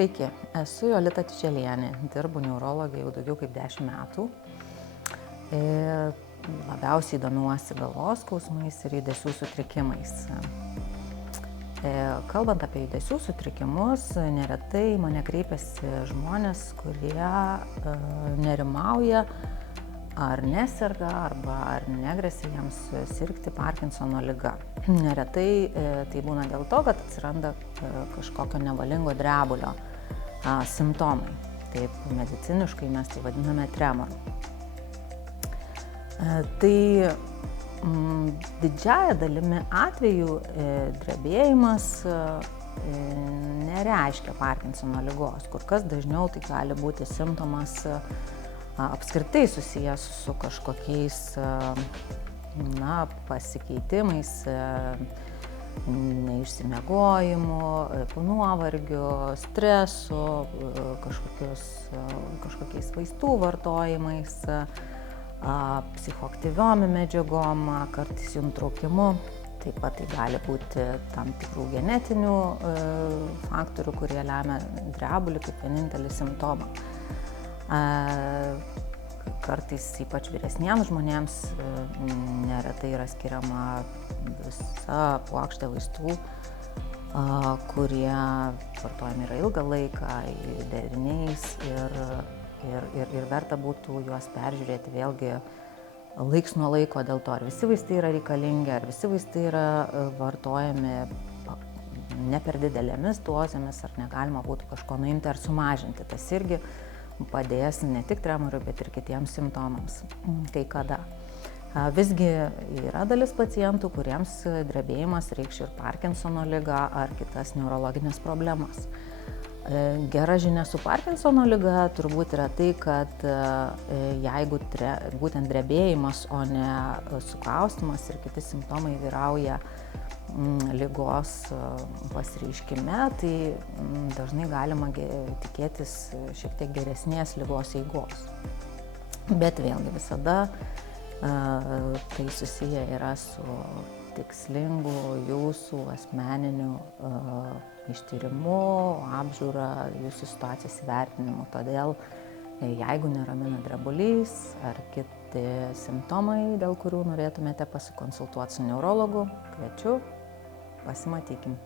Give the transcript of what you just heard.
Sveiki, esu Jolita Tičelienė, dirbu neurologė jau daugiau kaip 10 metų. Labiausiai domiuosi galvos skausmais ir judesių sutrikimais. Kalbant apie judesių sutrikimus, neretai mane kreipiasi žmonės, kurie nerimauja ar neserga, ar negresia jiems sirgti Parkinsono liga. Neretai tai būna dėl to, kad atsiranda kažkokio nevalingo drebulio simptomai. Taip mediciniškai mes tai vadiname tremoru. Tai didžiąja dalimi atvejų drebėjimas nereiškia Parkinsono ligos. Kur kas dažniau tai gali būti simptomas apskritai susijęs su kažkokiais pasikeitimais, neišsimiegojimu, nuovargiu, stresu, kažkokiais vaistų vartojimais, psichoaktyviom medžiagom, kartais jų nutraukimu. Taip pat tai gali būti tam tikrų genetinių faktorių, kurie lemia drebulį kaip vienintelį simptomą. Kartais ypač vyresniems žmonėms neretai yra skiriama visa puokštė vaistų, kurie vartojami yra ilgą laiką, deriniais ir verta būtų juos peržiūrėti vėlgi laiks nuo laiko dėl to, ar visi vaistai yra reikalingi, ar visi vaistai yra vartojami ne per didelėmis dozėmis, ar negalima būtų kažko nuimti ar sumažinti. Tas irgi padės ne tik tremoriui, bet ir kitiems simptomams kai kada. Visgi yra dalis pacientų, kuriems drebėjimas reikš ir Parkinsono ligą ar kitas neurologinės problemas. Gera žinia su Parkinsono liga turbūt yra tai, kad jeigu būtent drebėjimas, o ne sukaustymas ir kiti simptomai vyrauja ligos pasireiškime, tai dažnai galima tikėtis šiek tiek geresnės ligos eigos. Bet vėlgi visada tai susiję yra su tikslingu jūsų asmeniniu ištyrimu, apžiūra, jūsų situacijos įvertinimu. Todėl, jeigu neramina drebulys ar kiti simptomai, dėl kurių norėtumėte pasikonsultuoti su neurologu, kviečiu, pasimatykim.